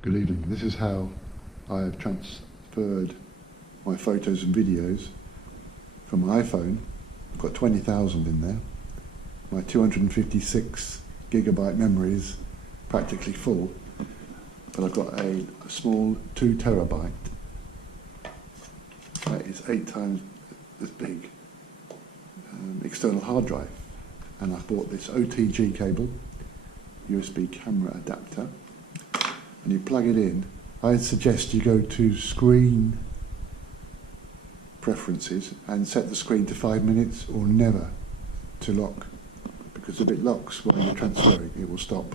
Good evening. This is how I have transferred my photos and videos from my iPhone. I've got 20,000 in there. My 256 gigabyte memory is practically full, but I've got a small 2 terabyte. That is 8 times as big external hard drive, and I've bought this OTG cable, USB camera adapter, and you plug it in. I'd suggest you go to screen preferences and set the screen to 5 minutes or never to lock, because if it locks while you're transferring, it will stop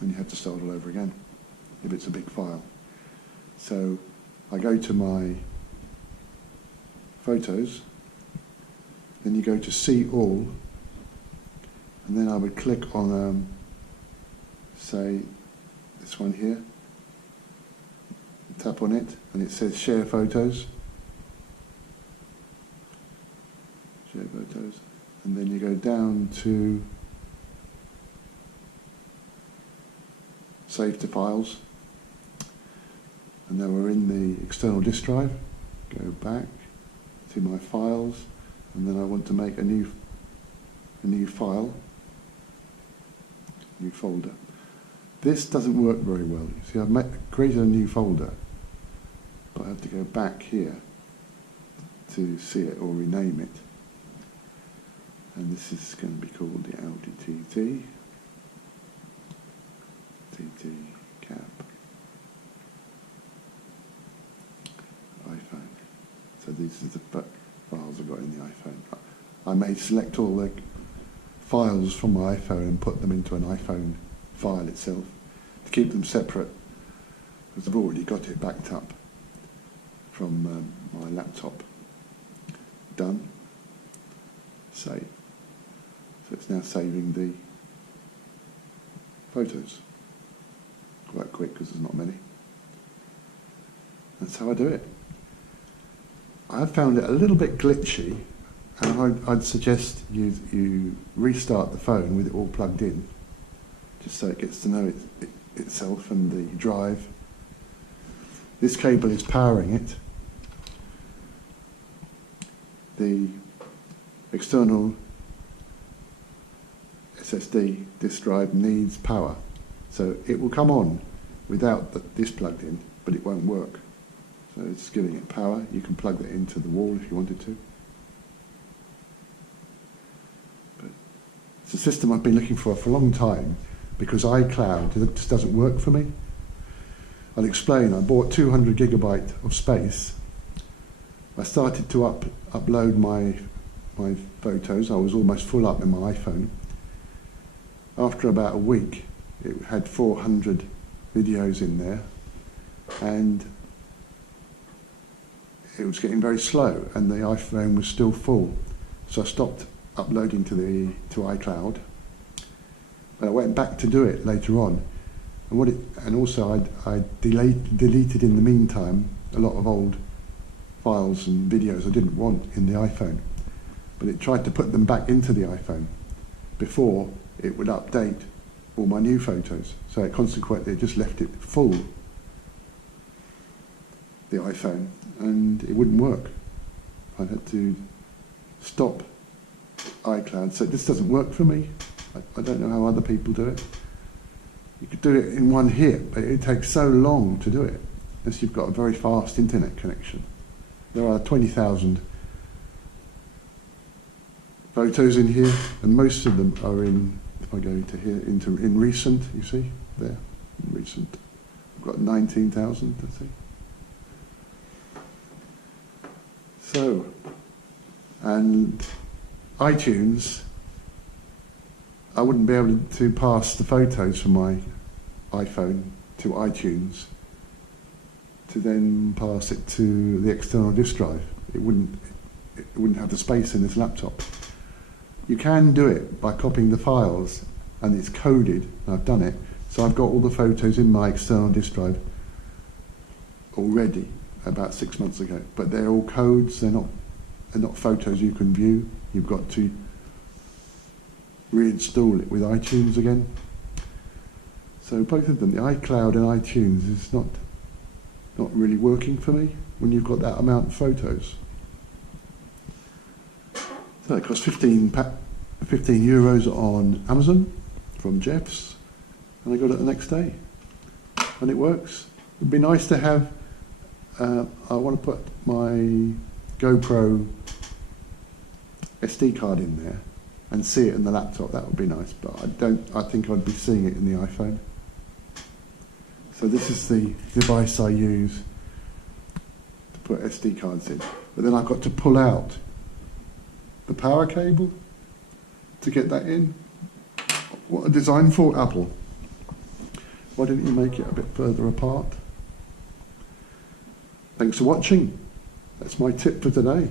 and you have to start all over again if it's a big file. So I go to my photos, then you go to see all, and then I would click on say this one here, tap on it and it says share photos, and then you go down to save to files, and then we're in the external disk drive. Go back to my files, and then I want to make a new file, new folder. This doesn't work very well. You see, I've created a new folder, but I have to go back here to see it or rename it. And this is going to be called the LDTT cap iPhone. So these are the files I've got in the iPhone. I may select all the files from my iPhone and put them into an iPhone file itself to keep them separate, because I've already got it backed up from my laptop. Done. Save. So it's now saving the photos. Quite quick because there's not many. That's how I do it. I found it a little bit glitchy, and I'd suggest you restart the phone with it all plugged in, just so it gets to know itself and the drive. This cable is powering it. The external SSD disk drive needs power, so it will come on without this plugged in, but it won't work. So it's giving it power. You can plug that into the wall if you wanted to. But it's a system I've been looking for a long time, because iCloud just doesn't work for me. I'll explain. I bought 200 gigabyte of space. I started to upload my photos. I was almost full up in my iPhone. After about a week, it had 400 videos in there, and it was getting very slow, and the iPhone was still full. So I stopped uploading to iCloud. But I went back to do it later on, and also I deleted in the meantime a lot of old files and videos I didn't want in the iPhone. But it tried to put them back into the iPhone before it would update all my new photos. So consequently, it just left it full, the iPhone, and it wouldn't work. I had to stop iCloud. So this doesn't work for me. I don't know how other people do it. You could do it in one hit, but it takes so long to do it, unless you've got a very fast internet connection. There are 20,000 photos in here, and most of them are in, if I go into here, in recent, you see, there, in recent. I've got 19,000, I think. So, and iTunes, I wouldn't be able to pass the photos from my iPhone to iTunes to then pass it to the external disk drive. It wouldn't have the space in this laptop. You can do it by copying the files, and it's coded, and I've done it. So I've got all the photos in my external disk drive already about 6 months ago, but they're all codes. They're not photos you can view. You've got to reinstall it with iTunes again. So both of them, the iCloud and iTunes, is not really working for me when you've got that amount of photos. So it cost 15 euros on Amazon from Jeff's, and I got it the next day, and it works. It'd be nice to have. I want to put my GoPro SD card in there and see it in the laptop. That would be nice, but I think I'd be seeing it in the iPhone. So this is the device I use to put SD cards in. But then I've got to pull out the power cable to get that in. What a design for Apple. Why didn't you make it a bit further apart? Thanks for watching. That's my tip for today.